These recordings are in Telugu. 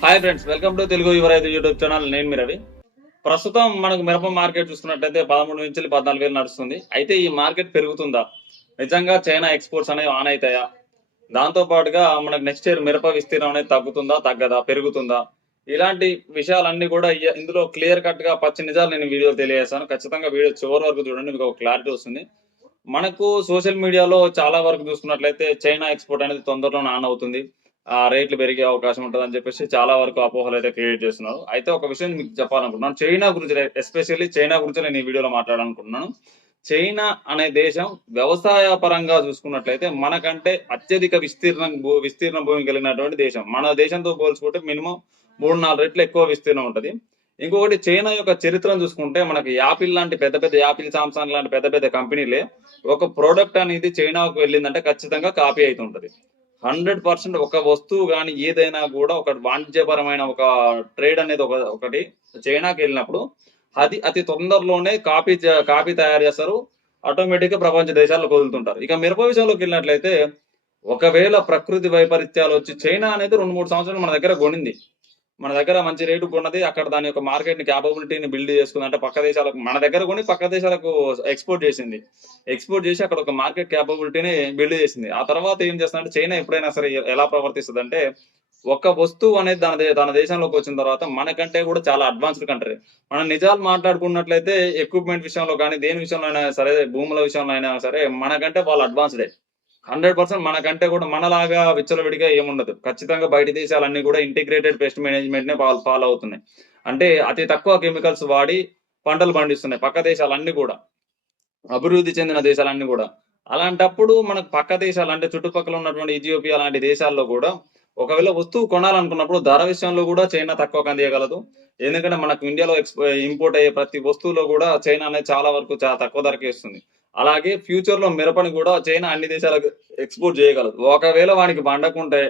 Hi friends welcome to Telugu Yuvaraithu YouTube channel నేను మీ రవి. ప్రస్తుతం మనకు మిరప మార్కెట్ చూసుకున్నట్లయితే పదమూడు నుంచి పద్నాలుగు వేలు నడుస్తుంది. అయితే ఈ మార్కెట్ పెరుగుతుందా? నిజంగా చైనా ఎక్స్పోర్ట్స్ అనేవి ఆన్ అవుతాయా? దాంతో పాటుగా మనకు నెక్స్ట్ ఇయర్ మిరప విస్తీర్ణం అనేది తగ్గుతుందా తగ్గదా పెరుగుతుందా? ఇలాంటి విషయాలన్నీ కూడా ఇందులో క్లియర్ కట్గా పచ్చి నిజాలు నేను వీడియో తెలియజేస్తాను ఖచ్చితంగా వీడియో చివరి వరకు చూడండి మీకు ఒక క్లారిటీ వస్తుంది. మనకు సోషల్ మీడియాలో చాలా వరకు చూసుకున్నట్లయితే చైనా ఎక్స్పోర్ట్ అనేది తొందరలో ఆన్ అవుతుంది. ఆ రేట్లు పెరిగే అవకాశం ఉంటుంది అని చెప్పేసి చాలా వరకు అపోహలు అయితే క్రియేట్ చేస్తున్నారు. అయితే ఒక విషయం మీకు చెప్పాలనుకుంటున్నాను. చైనా గురించి ఎస్పెషల్లీ చైనా గురించి నేను ఈ వీడియోలో మాట్లాడాలనుకుంటున్నాను. చైనా అనే దేశం వ్యవసాయ పరంగా చూసుకున్నట్లయితే మనకంటే అత్యధిక విస్తీర్ణం విస్తీర్ణ భూమి కలిగినటువంటి దేశం. మన దేశంతో పోల్చుకుంటే మినిమం మూడు నాలుగు రెట్లు ఎక్కువ విస్తీర్ణం ఉంటుంది. ఇంకొకటి చైనా యొక్క చరిత్రను చూసుకుంటే మనకి యాపిల్ లాంటి పెద్ద పెద్ద యాపిల్ సామ్సంగ్ లాంటి పెద్ద పెద్ద కంపెనీలే ఒక ప్రోడక్ట్ అనేది చైనాకు వెళ్ళిందంటే ఖచ్చితంగా కాపీ అవుతుంటది హండ్రెడ్ పర్సెంట్ ఒక వస్తువు కానీ ఏదైనా కూడా ఒక వాణిజ్యపరమైన ఒక ట్రేడ్ అనేది ఒక ఒకటి చైనాకి వెళ్ళినప్పుడు అది అతి తొందరలోనే కాపీ కాపీ తయారు చేస్తారు. ఆటోమేటిక్గా ప్రపంచ దేశాలకు వదులుతుంటారు ఇక మిరప విషయంలోకి వెళ్ళినట్లయితే ఒకవేళ ప్రకృతి వైపరీత్యాలు వచ్చి చైనా అనేది రెండు మూడు సంవత్సరాలు మన దగ్గర కొనింది. మన దగ్గర మంచి రేటు కొన్నది అక్కడ దాని యొక్క మార్కెట్ని క్యాపబిలిటీని బిల్డ్ చేసుకుంది అంటే పక్క దేశాలకు మన దగ్గర కొని పక్క దేశాలకు ఎక్స్పోర్ట్ చేసింది. ఎక్స్పోర్ట్ చేసి అక్కడ ఒక మార్కెట్ క్యాపబిలిటీని బిల్డ్ చేసింది. ఆ తర్వాత ఏం చేస్తుందంటే చైనా ఎప్పుడైనా సరే ఎలా ప్రవర్తిస్తుంది అంటే ఒక వస్తువు అనేది తన తన దేశంలోకి వచ్చిన తర్వాత మనకంటే కూడా చాలా అడ్వాన్స్డ్ కంట్రీ మనం నిజాలు మాట్లాడుకున్నట్లయితే ఎక్విప్మెంట్ విషయంలో కానీ దేని విషయంలో అయినా సరే భూముల విషయంలో అయినా సరే మనకంటే వాళ్ళు అడ్వాన్స్డే హండ్రెడ్ పర్సెంట్ మనకంటే కూడా మనలాగా విచ్చలవిడిగా ఏముండదు. ఖచ్చితంగా బయట దేశాలన్నీ కూడా ఇంటిగ్రేటెడ్ పెస్ట్ మేనేజ్మెంట్ నే ఫాలో అవుతున్నాయి అంటే అతి తక్కువ కెమికల్స్ వాడి పంటలు పండిస్తున్నాయి. పక్క దేశాలన్నీ కూడా. అభివృద్ధి చెందిన దేశాలన్నీ కూడా. అలాంటప్పుడు మనకు పక్క దేశాలు అంటే చుట్టుపక్కల ఉన్నటువంటి ఇథియోపియా లాంటి దేశాల్లో కూడా ఒకవేళ వస్తువు కొనాలనుకున్నప్పుడు ధర విషయంలో కూడా చైనా తక్కువ కందియగలదు. ఎందుకంటే మనకు ఇండియాలో ఇంపోర్ట్ అయ్యే ప్రతి వస్తువులో కూడా చైనా అనేది చాలా వరకు చాలా తక్కువ ధరకే ఇస్తుంది. అలాగే ఫ్యూచర్లో మిరపని కూడా చైనా అన్ని దేశాలకు ఎక్స్పోర్ట్ చేయగలదు. ఒకవేళ వానికి పండకుంటే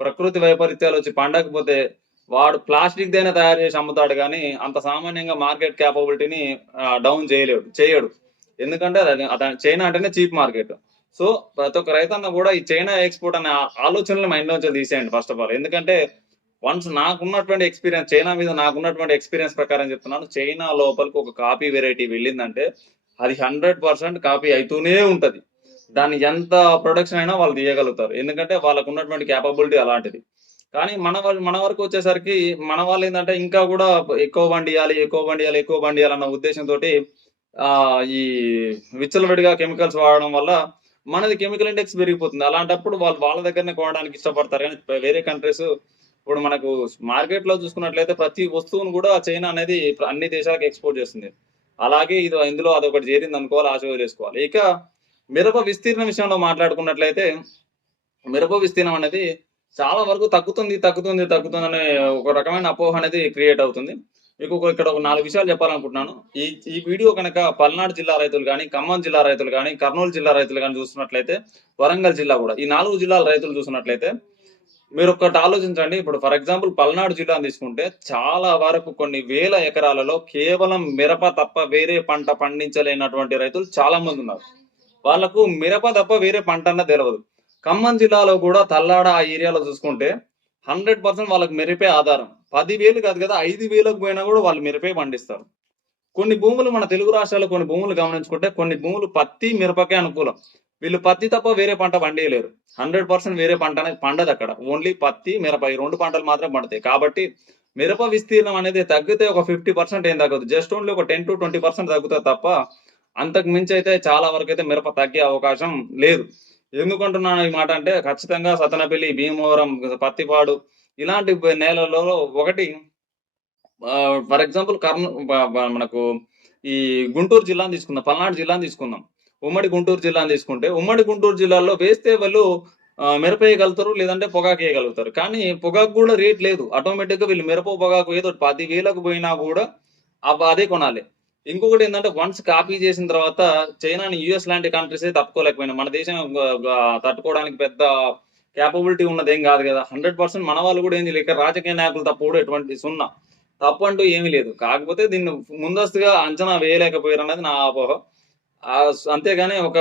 ప్రకృతి వైపరీత్యాలు వచ్చి పండకపోతే వాడు ప్లాస్టిక్ దైనా తయారు చేసి అమ్ముతాడు కానీ అంత సామాన్యంగా మార్కెట్ క్యాపబిలిటీని డౌన్ చేయలేడు చేయడు. ఎందుకంటే అది అతని చైనా అంటేనే చీప్ మార్కెట్ సో ప్రతి ఒక్క రైతన్న కూడా ఈ చైనా ఎక్స్పోర్ట్ అనే ఆలోచనలు మైండ్ నుంచి తీసేయండి ఫస్ట్ ఆఫ్ ఆల్ ఎందుకంటే వన్స్ నాకున్నటువంటి ఎక్స్పీరియన్స్ చైనా మీద నాకున్నటువంటి ఎక్స్పీరియన్స్ ప్రకారం చెప్తున్నాను చైనా లోపలికి ఒక కాపీ వెరైటీ వెళ్ళిందంటే అది హండ్రెడ్ పర్సెంట్ కాపీ అవుతూనే ఉంటది. దాన్ని ఎంత ప్రొడక్షన్ అయినా వాళ్ళు తీయగలుగుతారు. ఎందుకంటే వాళ్ళకు ఉన్నటువంటి క్యాపబిలిటీ అలాంటిది. కానీ మన వాళ్ళు మన వరకు వచ్చేసరికి మన వాళ్ళు ఏంటంటే ఇంకా కూడా ఎక్కువ బండి ఇవ్వాలి ఎక్కువ బండి ఇవ్వాలి ఎక్కువ బండి ఇవ్వాలన్న ఉద్దేశంతో ఆ ఈ విచ్చలవిడిగా కెమికల్స్ వాడడం వల్ల మనది కెమికల్ ఇండెక్స్ పెరిగిపోతుంది. అలాంటప్పుడు వాళ్ళు వాళ్ళ దగ్గరనే కొనడానికి ఇష్టపడతారు. కానీ వేరే కంట్రీస్ ఇప్పుడు మనకు మార్కెట్లో చూసుకున్నట్లయితే ప్రతి వస్తువును కూడా చైనా అనేది అన్ని దేశాలకు ఎక్స్పోర్ట్ చేస్తుంది. అలాగే ఇది ఇందులో అదొకటి చేరింది అనుకోవాలి ఆశ చేసుకోవాలి. ఇక మిరప విస్తీర్ణం విషయంలో మాట్లాడుకున్నట్లయితే మిరప విస్తీర్ణం అనేది చాలా వరకు తగ్గుతుంది తగ్గుతుంది తగ్గుతుంది అనే ఒక రకమైన అపోహ అనేది క్రియేట్ అవుతుంది. మీకు ఇక్కడ ఒక నాలుగు విషయాలు చెప్పాలనుకుంటున్నాను. ఈ ఈ వీడియో కనుక పల్నాడు జిల్లా రైతులు కానీ ఖమ్మం జిల్లా రైతులు కానీ కర్నూలు జిల్లా రైతులు కానీ చూస్తున్నట్లయితే వరంగల్ జిల్లా కూడా ఈ నాలుగు జిల్లాల రైతులు చూసినట్లయితే మీరు ఒక్కటి ఆలోచించండి. ఇప్పుడు ఫర్ ఎగ్జాంపుల్ పల్నాడు జిల్లా తీసుకుంటే చాలా వరకు కొన్ని వేల ఎకరాలలో కేవలం మిరప తప్ప వేరే పంట పండించలేనటువంటి రైతులు చాలా మంది ఉన్నారు. వాళ్ళకు మిరప తప్ప వేరే పంట అన్న తెలియదు ఖమ్మం జిల్లాలో కూడా తల్లాడ ఆ ఏరియాలో చూసుకుంటే హండ్రెడ్ పర్సెంట్ వాళ్ళకి మిరపే ఆధారం. పదివేలు కాదు కదా ఐదు వేలకు పోయినా కూడా వాళ్ళు మిరపే పండిస్తారు. కొన్ని భూములు మన తెలుగు రాష్ట్రాల్లో కొన్ని భూములు గమనించుకుంటే కొన్ని భూములు పత్తి మిరపకే అనుకూలం. వీళ్ళు పత్తి తప్ప వేరే పంట పండియలేరు. హండ్రెడ్ పర్సెంట్ వేరే పంట అనేది పండదు అక్కడ. ఓన్లీ పత్తి మిరప ఈ రెండు పంటలు మాత్రం పండుతాయి. కాబట్టి మిరప విస్తీర్ణం అనేది తగ్గితే ఒక ఫిఫ్టీ పర్సెంట్ ఏం తగ్గదు. జస్ట్ ఓన్లీ ఒక టెన్ టు ట్వంటీ పర్సెంట్ తగ్గుతుంది తప్ప అంతకు మించి అయితే చాలా వరకు అయితే మిరప తగ్గే అవకాశం లేదు. ఎందుకంటున్నాను ఈ మాట అంటే ఖచ్చితంగా సతనపల్లి భీమవరం పత్తిపాడు ఇలాంటి నేలలలో ఒకటి ఫర్ ఎగ్జాంపుల్ కర్నూ మనకు ఈ గుంటూరు జిల్లాని తీసుకుందాం. పల్నాడు జిల్లాని తీసుకుందాం. ఉమ్మడి గుంటూరు జిల్లాని తీసుకుంటే ఉమ్మడి గుంటూరు జిల్లాలో వేస్తే వాళ్ళు మిరప వేయగలుగుతారు లేదంటే పొగాకు వేయగలుగుతారు కానీ పొగాకు కూడా రేట్ లేదు. ఆటోమేటిక్గా వీళ్ళు మిరప పొగాకు ఏదో పది వేలకు పోయినా కూడా అదే కొనాలి. ఇంకొకటి ఏంటంటే వన్స్ కాపీ చేసిన తర్వాత చైనాని యుఎస్ లాంటి కంట్రీస్ తట్టుకోలేకపోయినా మన దేశం తట్టుకోవడానికి పెద్ద క్యాపబిలిటీ ఉన్నది ఏం కాదు కదా. హండ్రెడ్ పర్సెంట్ మన వాళ్ళు కూడా ఏం చేయలేక రాజకీయ నాయకులు తప్పు కూడా ఎటువంటి సున్నా. తప్పు అంటూ ఏమీ లేదు. కాకపోతే దీన్ని ముందస్తుగా అంచనా వేయలేకపోయారు అనేది నా అపోహ. అంతేగాని ఒక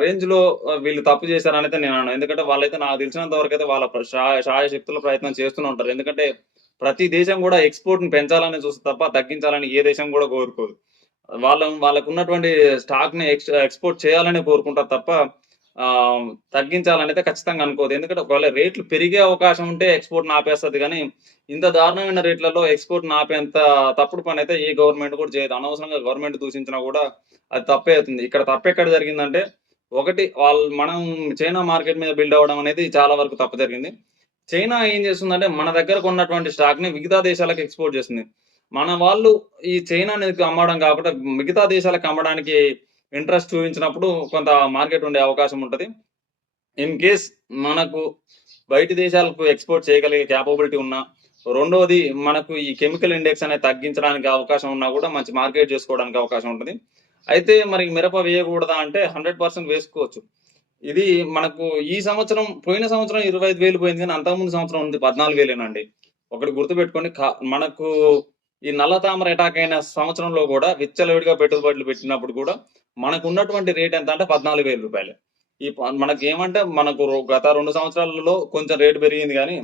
రేంజ్లో వీళ్ళు తప్పు చేశారనైతే నేను అన్నాను ఎందుకంటే వాళ్ళైతే నాకు తెలిసినంత వరకు అయితే వాళ్ళ ప్ర- శాయ శక్తుల ప్రయత్నం చేస్తూనే ఉంటారు. ఎందుకంటే ప్రతి దేశం కూడా ఎక్స్పోర్ట్ని పెంచాలని చూస్తే తప్ప తగ్గించాలని ఏ దేశం కూడా కోరుకోదు. వాళ్ళ వాళ్ళకు ఉన్నటువంటి స్టాక్ని ఎక్స్పోర్ట్ చేయాలని కోరుకుంటారు తప్ప తగ్గించాలని అయితే ఖచ్చితంగా అనుకోదు ఎందుకంటే ఒకవేళ రేట్లు పెరిగే అవకాశం ఉంటే ఎక్స్పోర్ట్ ఆపేస్తుంది కానీ ఇంత దారుణమైన రేట్లలో ఎక్స్పోర్ట్ ఆపేంత తప్పుడు పని అయితే ఏ గవర్నమెంట్ కూడా చేయదు. అనవసరంగా గవర్నమెంట్ దూషించినా కూడా అది తప్పే అవుతుంది. ఇక్కడ తప్పు ఎక్కడ జరిగిందంటే ఒకటి వాళ్ళు మనం చైనా మార్కెట్ మీద బిల్డ్ అవ్వడం అనేది చాలా వరకు తప్పు జరిగింది. చైనా ఏం చేస్తుందంటే మన దగ్గర ఉన్నటువంటి స్టాక్ని మిగతా దేశాలకు ఎక్స్పోర్ట్ చేస్తుంది. మన వాళ్ళు ఈ చైనాని అమ్మడం కాకుండా మిగతా దేశాలకు అమ్మడానికి ఇంట్రెస్ట్ చూపించినప్పుడు కొంత మార్కెట్ ఉండే అవకాశం ఉంటుంది. ఇన్ కేస్ మనకు బయట దేశాలకు ఎక్స్పోర్ట్ చేయగలిగే క్యాపబిలిటీ ఉన్నా రెండవది మనకు ఈ కెమికల్ ఇండెక్స్ అనేది తగ్గించడానికి అవకాశం ఉన్నా కూడా మంచి మార్కెట్ చేసుకోవడానికి అవకాశం ఉంటుంది. అయితే మరి మిరప వేయకూడదా అంటే హండ్రెడ్ పర్సెంట్ వేసుకోవచ్చు. ఇది మనకు ఈ సంవత్సరం పోయిన సంవత్సరం ఇరవై ఐదు వేలు పోయింది కానీ అంతకుముందు సంవత్సరం ఉంది పద్నాలుగు వేలేనండి. ఒకటి గుర్తుపెట్టుకొని మనకు ఈ నల్ల తామర అటాక్ అయిన సంవత్సరంలో కూడా విచ్చలవిడిగా పెట్టుబడులు పెట్టినప్పుడు కూడా మనకు ఉన్నటువంటి రేట్ ఎంత అంటే పద్నాలుగు వేల రూపాయలు. ఈ మనకి ఏమంటే మనకు గత రెండు సంవత్సరాలలో కొంచెం రేటు పెరిగింది కానీ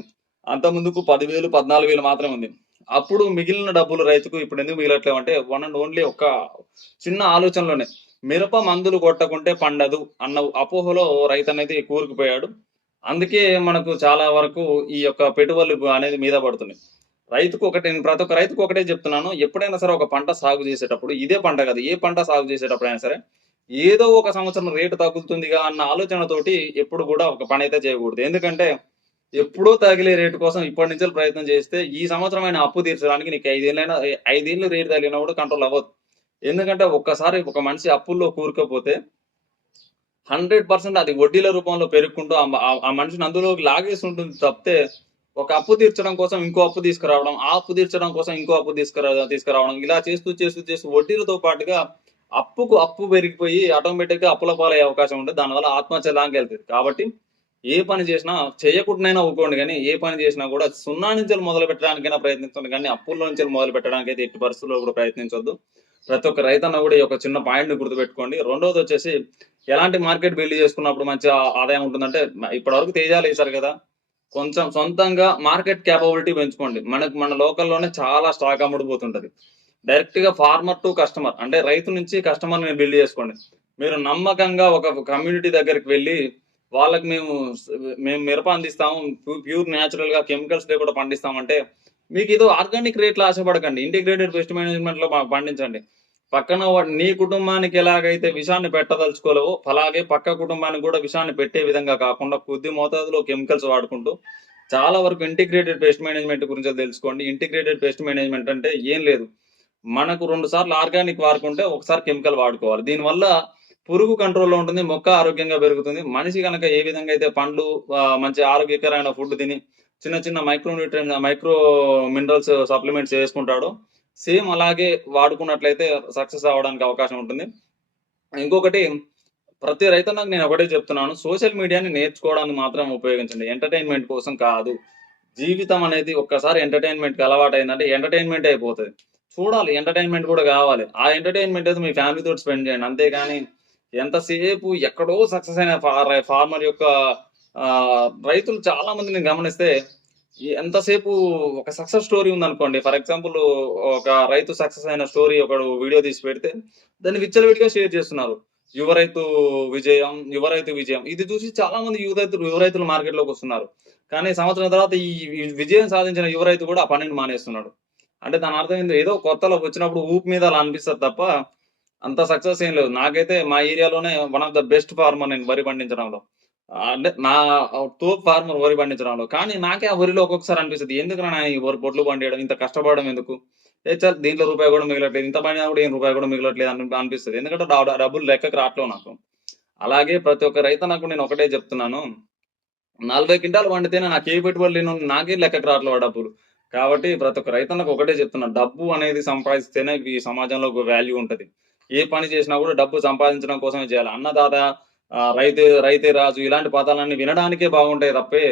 అంత ముందుకు పదివేలు పద్నాలుగు వేలు మాత్రమే ఉంది. అప్పుడు మిగిలిన డబ్బులు రైతుకు ఇప్పుడు ఎందుకు మిగిలట్లేవు అంటే వన్ అండ్ ఓన్లీ ఒక చిన్న ఆలోచనలోనే. మిరప మందులు కొట్టకుంటే పండదు అన్న అపోహలో రైతు అనేది కూరుకుపోయాడు. అందుకే మనకు చాలా వరకు ఈ యొక్క పెట్టుబడులు అనేది మీద పడుతుంది రైతుకు ఒకటి నేను ప్రతి ఒక్క రైతుకు ఒకటే చెప్తున్నాను. ఎప్పుడైనా సరే ఒక పంట సాగు చేసేటప్పుడు ఇదే పంట కదా ఏ పంట సాగు చేసేటప్పుడు అయినా సరే ఏదో ఒక సంవత్సరం రేటు తగ్గుతుందిగా అన్న ఆలోచనతోటి ఎప్పుడు కూడా ఒక పని అయితే చేయకూడదు. ఎందుకంటే ఎప్పుడో తగిలే రేటు కోసం ఇప్పటి నుంచే ప్రయత్నం చేస్తే ఈ సంవత్సరం అయినా అప్పు తీర్చడానికి నీకు ఐదేళ్ళైనా ఐదేళ్ళు రేటు తగిలినా కూడా కంట్రోల్ అవ్వదు. ఎందుకంటే ఒక్కసారి ఒక మనిషి అప్పుల్లో కూరుకపోతే హండ్రెడ్ పర్సెంట్ అది వడ్డీల రూపంలో పెరుగుకుంటూ ఆ ఆ మనిషిని అందులోకి లాగేసి ఉంటుంది తప్పితే ఒక అప్పు తీర్చడం కోసం ఇంకో అప్పు తీసుకురావడం ఆ అప్పు తీర్చడం కోసం ఇంకో అప్పు తీసుకురా తీసుకురావడం ఇలా చేస్తూ చేస్తూ చేస్తూ వడ్డీలతో పాటుగా అప్పుకు అప్పు పెరిగిపోయి ఆటోమేటిక్గా అప్పుల పాలయ్యే అవకాశం ఉంటుంది దానివల్ల ఆత్మహత్య లాంగ్ వెళ్తుంది. కాబట్టి ఏ పని చేసినా చేయకుండానైనా ఒప్పుకోండి కానీ ఏ పని చేసినా కూడా సున్నా నుంచి మొదలు పెట్టడానికైనా ప్రయత్నించండి కానీ అప్పుల నుంచి మొదలు పెట్టడానికి అయితే ఎట్టి పరిస్థితుల్లో కూడా ప్రయత్నించొద్దు. ప్రతి ఒక్క రైతన్న కూడా ఈ యొక్క చిన్న పాయింట్ని గుర్తుపెట్టుకోండి. రెండోది వచ్చేసి ఎలాంటి మార్కెట్ బిల్డ్ చేసుకున్నప్పుడు మంచి ఆదాయం ఉంటుందంటే ఇప్పటి వరకు తేజాలు వేశారు కదా. కొంచెం సొంతంగా మార్కెట్ క్యాపబిలిటీ పెంచుకోండి. మనకు మన లోకల్లోనే చాలా స్టాక్ అమ్ముడుపోతుంటది. డైరెక్ట్గా ఫార్మర్ టు కస్టమర్ అంటే రైతు నుంచి కస్టమర్ని బిల్డ్ చేసుకోండి. మీరు నమ్మకంగా ఒక కమ్యూనిటీ దగ్గరికి వెళ్ళి వాళ్ళకి మేము మేము మిరప అందిస్తాము ప్యూర్ న్యాచురల్గా కెమికల్స్ లేకుండా పండిస్తామంటే మీకు ఏదో ఆర్గానిక్ రేట్లు ఆశపడకండి. ఇంటిగ్రేటెడ్ పెస్ట్ మేనేజ్మెంట్లో పండించండి. పక్కన నీ కుటుంబానికి ఎలాగైతే విషాన్ని పెట్టదలుచుకోలేవో అలాగే పక్క కుటుంబానికి కూడా విషాన్ని పెట్టే విధంగా కాకుండా కొద్ది మోతాదులో కెమికల్స్ వాడుకుంటూ చాలా వరకు ఇంటిగ్రేటెడ్ పేస్ట్ మేనేజ్మెంట్ గురించి తెలుసుకోండి. ఇంటిగ్రేటెడ్ పేస్ట్ మేనేజ్మెంట్ అంటే ఏం లేదు. మనకు రెండు సార్లు ఆర్గానిక్ వాడుకుంటే ఒకసారి కెమికల్ వాడుకోవాలి. దీనివల్ల పురుగు కంట్రోల్లో ఉంటుంది మొక్క ఆరోగ్యంగా పెరుగుతుంది. మనిషి కనుక ఏ విధంగా అయితే పండ్లు మంచి ఆరోగ్యకరమైన ఫుడ్ తిని చిన్న చిన్న micro nutrient micro minerals supplements వేసుకుంటాడో same అలాగే వాడుకున్నట్లయితే సక్సెస్ అవ్వడానికి అవకాశం ఉంటుంది. ఇంకొకటి ప్రతి రైతన్నకు నేను ఒకటే చెప్తున్నాను సోషల్ మీడియాని నేర్చుకోవడానికి మాత్రం ఉపయోగించండి. ఎంటర్టైన్మెంట్ కోసం కాదు. జీవితం అనేది ఒక్కసారి ఎంటర్టైన్మెంట్కి అలవాటు అయిందంటే ఎంటర్టైన్మెంట్ అయిపోతుంది. చూడాలి ఎంటర్టైన్మెంట్ కూడా కావాలి. ఆ ఎంటర్టైన్మెంట్ అయితే మీ ఫ్యామిలీతో స్పెండ్ చేయండి. అంతేగాని ఎంతసేపు ఎక్కడో సక్సెస్ అయిన ఫార్మర్ యొక్క రైతులు చాలా మంది నేను గమనిస్తే ఎంతసేపు ఒక సక్సెస్ స్టోరీ ఉందనుకోండి. ఫర్ ఎగ్జాంపుల్ ఒక రైతు సక్సెస్ అయిన స్టోరీ ఒకడు వీడియో తీసి పెడితే దాన్ని విచ్చలవిడిగా షేర్ చేస్తున్నారు. యువ రైతు విజయం యువ రైతు విజయం. ఇది చూసి చాలా మంది యువ రైతులు యువ రైతులు మార్కెట్లోకి వస్తున్నారు. కానీ సంవత్సరం తర్వాత ఈ విజయం సాధించిన యువ రైతు కూడా ఆ పనిని మానేస్తున్నాడు. అంటే దాని అర్థం ఏంది? ఏదో కొత్తలో వచ్చినప్పుడు ఊపు మీద అలా అనిపిస్తుంది తప్ప అంత సక్సెస్ ఏం లేదు. నాకైతే మా ఏరియాలోనే one of the best farmer నేను వరి పండించడంలో. అంటే నా తోపు ఫార్మర్ వరి పండించడంలో కానీ నాకే ఆ వరిలో ఒక్కొక్కసారి అనిపిస్తుంది ఎందుకు నా ఈ వరి పొట్లు పండియడం? ఇంత కష్టపడడం ఎందుకు? ఏ దీంట్లో రూపాయి కూడా మిగలట్లేదు. ఇంత పని కూడా ఏం రూపాయి కూడా మిగలట్లేదు అని అనిపిస్తుంది. ఎందుకంటే డబ్బులు లెక్కకు రావట్లేవు నాకు. అలాగే ప్రతి ఒక్క రైతన్నకు నేను ఒకటే చెప్తున్నాను. నలభై క్వింటాలు పండితేనే నాకు ఏ పెట్టుబడి లేను నాకే లెక్కకు రావట్లేదు ఆ డబ్బులు. కాబట్టి ప్రతి ఒక్క రైతన్నకు ఒకటే చెప్తున్నాను డబ్బు అనేది సంపాదిస్తేనే ఈ సమాజంలో ఒక వాల్యూ ఉంటుంది. ఏ పని చేసినా కూడా డబ్బు సంపాదించడం కోసమే చేయాలి. అన్నదాత రైతు రైతే రాజు ఇలాంటి పదాలన్నీ వినడానికే బాగుంటాయి తప్పే.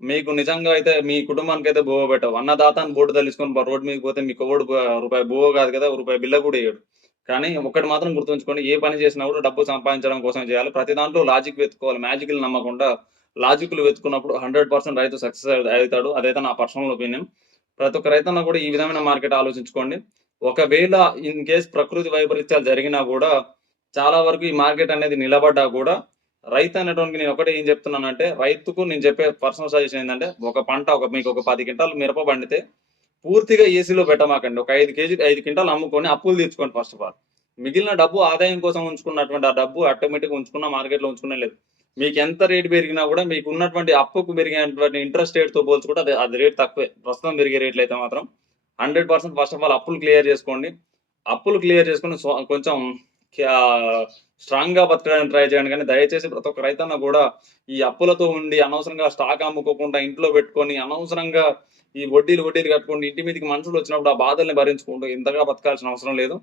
మీకు నిజంగా అయితే మీ కుటుంబానికి అయితే బోవ పెట్టవు. అన్నదాత అని బోర్డు తలుచుకొని రోడ్డు మీద పోతే మీకు ఓడు రూపాయి బోవ కాదు కదా రూపాయి బిల్ల కూడా వేయడు కానీ ఒకటి మాత్రం గుర్తుంచుకోండి ఏ పని చేసినా కూడా డబ్బు సంపాదించడం కోసం చేయాలి. ప్రతి దాంట్లో లాజిక్ వెతుక్కోవాలి. మ్యాజిక్లు నమ్మకుండా లాజిక్లు వెతుకున్నప్పుడు హండ్రెడ్ పర్సెంట్ రైతు సక్సెస్ అవుతాడు. అదైతే నా పర్సనల్ ఒపీనియన్. ప్రతి ఒక్క రైతన్న కూడా ఈ విధమైన మార్కెట్ ఆలోచించుకోండి. ఒకవేళ ఇన్ కేస్ ప్రకృతి వైపరీత్యాలు జరిగినా కూడా చాలా వరకు ఈ మార్కెట్ అనేది నిలబడ్డా కూడా రైతు అనేటువంటి నేను ఒకటే ఏం చెప్తున్నానంటే రైతుకు నేను చెప్పే పర్సనల్ సజెషన్ ఏంటంటే ఒక పంట ఒక మీకు ఒక పది క్వింటాలు మిరప పండితే పూర్తిగా ఏసీలో పెట్టమాకండి. ఒక ఐదు కేజీ ఐదు క్వింటాలు అమ్ముకొని అప్పులు తీర్చుకోండి ఫస్ట్ ఆఫ్ ఆల్ మిగిలిన డబ్బు ఆదాయం కోసం ఉంచుకున్నటువంటి ఆ డబ్బు ఆటోమేటిక్ ఉంచుకున్న మార్కెట్లో ఉంచుకునే లేదు. మీకు ఎంత రేటు పెరిగినా కూడా మీకు ఉన్నటువంటి అప్పుకు పెరిగినటువంటి ఇంట్రెస్ట్ రేట్తో పోల్చుకుంటే అది అది రేట్ తక్కువే. ప్రస్తుతం పెరిగే రేట్లు అయితే మాత్రం hundred percent first of all అప్పులు క్లియర్ చేసుకోండి. అప్పులు క్లియర్ చేసుకుని కొంచెం స్ట్రాంగ్గా బతకడానికి ట్రై చేయండి. కానీ దయచేసి ప్రతి ఒక్క రైతన్న కూడా ఈ అప్పులతో ఉండి అనవసరంగా స్టాక్ అమ్ముకోకుండా ఇంట్లో పెట్టుకొని అనవసరంగా ఈ వడ్డీలు వడ్డీలు కట్టుకోండి ఇంటి మీదకి మనుషులు వచ్చినప్పుడు ఆ బాధల్ని భరించుకుంటూ ఇంతగా బతకాల్సిన అవసరం లేదు.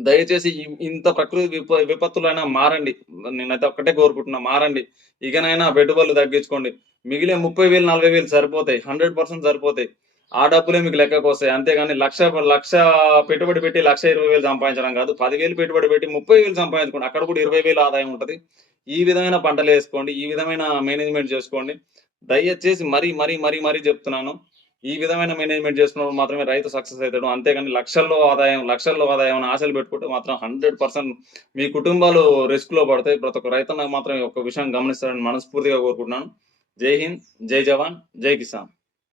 దయచేసి ఇంత ప్రకృతి విప విపత్తులైనా మారండి. నేనైతే ఒక్కటే కోరుకుంటున్నా మారండి. ఇకనైనా పెట్టుబడులు తగ్గించుకోండి. మిగిలిన ముప్పై వేలు నలభై వేలు సరిపోతాయి. హండ్రెడ్ పర్సెంట్ సరిపోతాయి. ఆ డబ్బులే మీకు లెక్కకు వస్తాయి. అంతేగాని లక్ష లక్ష పెట్టుబడి పెట్టి లక్ష ఇరవై వేలు సంపాదించడం కాదు. పదివేలు పెట్టుబడి పెట్టి ముప్పై వేలు సంపాదించుకోండి. అక్కడ కూడా ఇరవై వేలు ఆదాయం ఉంటుంది. ఈ విధమైన పంటలు వేసుకోండి. ఈ విధమైన మేనేజ్మెంట్ చేసుకోండి. దయచేసి మరీ మరీ మరీ మరీ చెప్తున్నాను. ఈ విధమైన మేనేజ్మెంట్ చేసుకున్నప్పుడు మాత్రమే రైతు సక్సెస్ అవుతాడు. అంతేగాని లక్షల్లో ఆదాయం లక్షల్లో ఆదాయం అని ఆశలు పెట్టుకుంటే మాత్రం హండ్రెడ్ పర్సెంట్ మీ కుటుంబాలు రిస్క్లో పడతాయి. ప్రతి ఒక్క రైతన్న మాత్రం ఒక ఒక్క విషయం గమనిస్తారని మనస్ఫూర్తిగా కోరుకుంటున్నాను. జై హింద్ జై జవాన్ జై కిసాన్.